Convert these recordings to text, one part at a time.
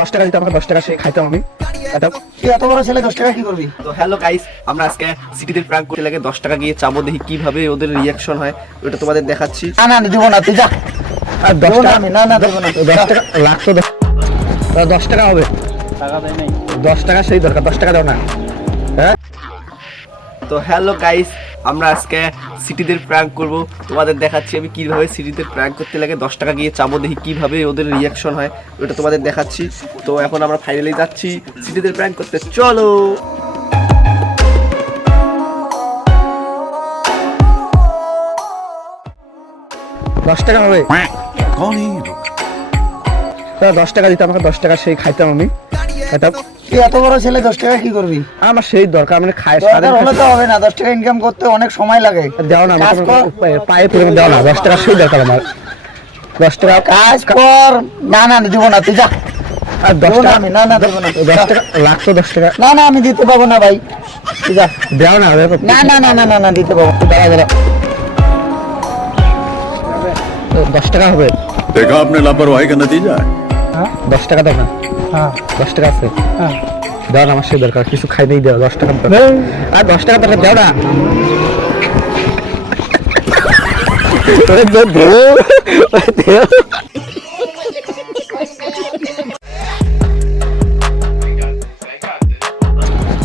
10 টাকা দিতে আমাকে 10 টাকা সেই খাইতাম আমি। তুই এত বড় ছেলে 10 টাকা কি করবি? তো হ্যালো গাইস, আমরা আজকে সিটিতে প্র্যাঙ্ক করতে লাগে 10 টাকা গিয়ে চাবো, দেখি কিভাবে ওদের রিয়াকশন হয় ওটা তোমাদের দেখাচ্ছি। না না দিব না, তুই যা। আর 10 দেবো না টাকা আমি, না না দেবো না। 10 টাকা লাগতো, 10 টাকা হবে। টাকা দেয় নাই। 10 টাকা সেই দরকার, 10 টাকা দাও না। হ্যাঁ তো হ্যালো গাইস, আমরা আজকে সিটিদের প্র্যাঙ্ক করব, তোমাদের দেখাচ্ছি আমি কিভাবে সিটিতে প্র্যাঙ্ক করতে লাগে 10 টাকা গিয়ে চাবো, দেখি কিভাবে ওদের রিয়াকশন হয় ওটা তোমাদের দেখাচ্ছি। তো এখন আমরা ফাইনালি যাচ্ছি সিটিদের প্র্যাঙ্ক করতে, চলো। 10 টাকা হবে। 10 টাকা দিতে আমাকে 10 টাকা সেই খাইতাম আমি। তুই এত বড় ছেলে 10 টাকা কি করবি? আমার সেই দরকার, মানে খায় দরকার হলে তো হবে না, 10 টাকা ইনকাম করতে অনেক সময় লাগে। দাও না, কাজ কর। পায়ে পড়ে দাও না, 10 টাকা সেই দরকার আমার। 10 টাকা কাজ কর। না না দিব না, তুই যা। আর 10 দেবো না টাকা আমি, না না দেবো না। 10 টাকা লাগতো, 10 টাকা না না আমি দিতে পাবো না ভাই, তুই যা। দাও না। না না না না না না দিতে পাবো। দাঁড়া 10 টাকা হবে। देखा आपने लापरवाही का नतीजा है। 10 টাকা দাও না। হ্যাঁ 10 টাকা আছে, হ্যাঁ। দাও না, আমার সেই দরকার, কিছু খাই নেই, দাও 10 টাকা দরকার। আর 10 টাকা দরকার, দাও না।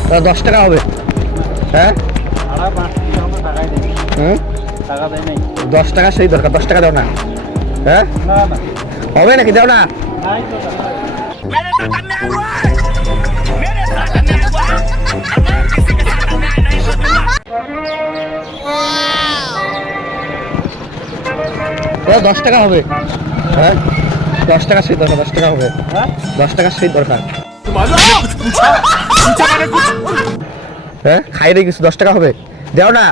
তা 10 টাকা হবে। হ্যাঁ হুম? 10 টাকা সেই দরকার, 10 টাকা দাও না। হ্যাঁ হবে নাকি, দাও না। দাও, 10 টাকা হবে। হ্যাঁ 10 টাকা সেই দরকার, 10 টাকা হবে। 10 টাকা সেই দরকার। হ্যাঁ খাই রে কিছু, 10 টাকা হবে, দাও না।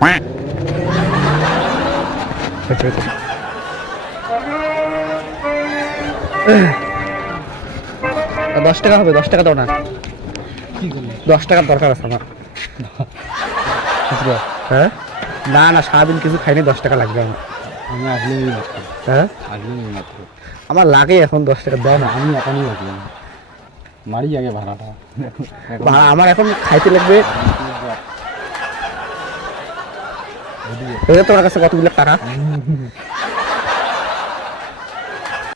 10 টাকা হবে, 10 টাকা দাও না। 10 টাকার দরকার আছে আমার। হ্যাঁ না না, সারাদিন কিছু খাইনি, 10 টাকা লাগবে আমার। হ্যাঁ আমার লাগে এখন 10 টাকা, দাও না। আমি এখনই লাগলাম, মারি আগে ভাড়াটা। আমার এখন খাইতে লাগবে। তোমার কাছে কতগুলো টাকা?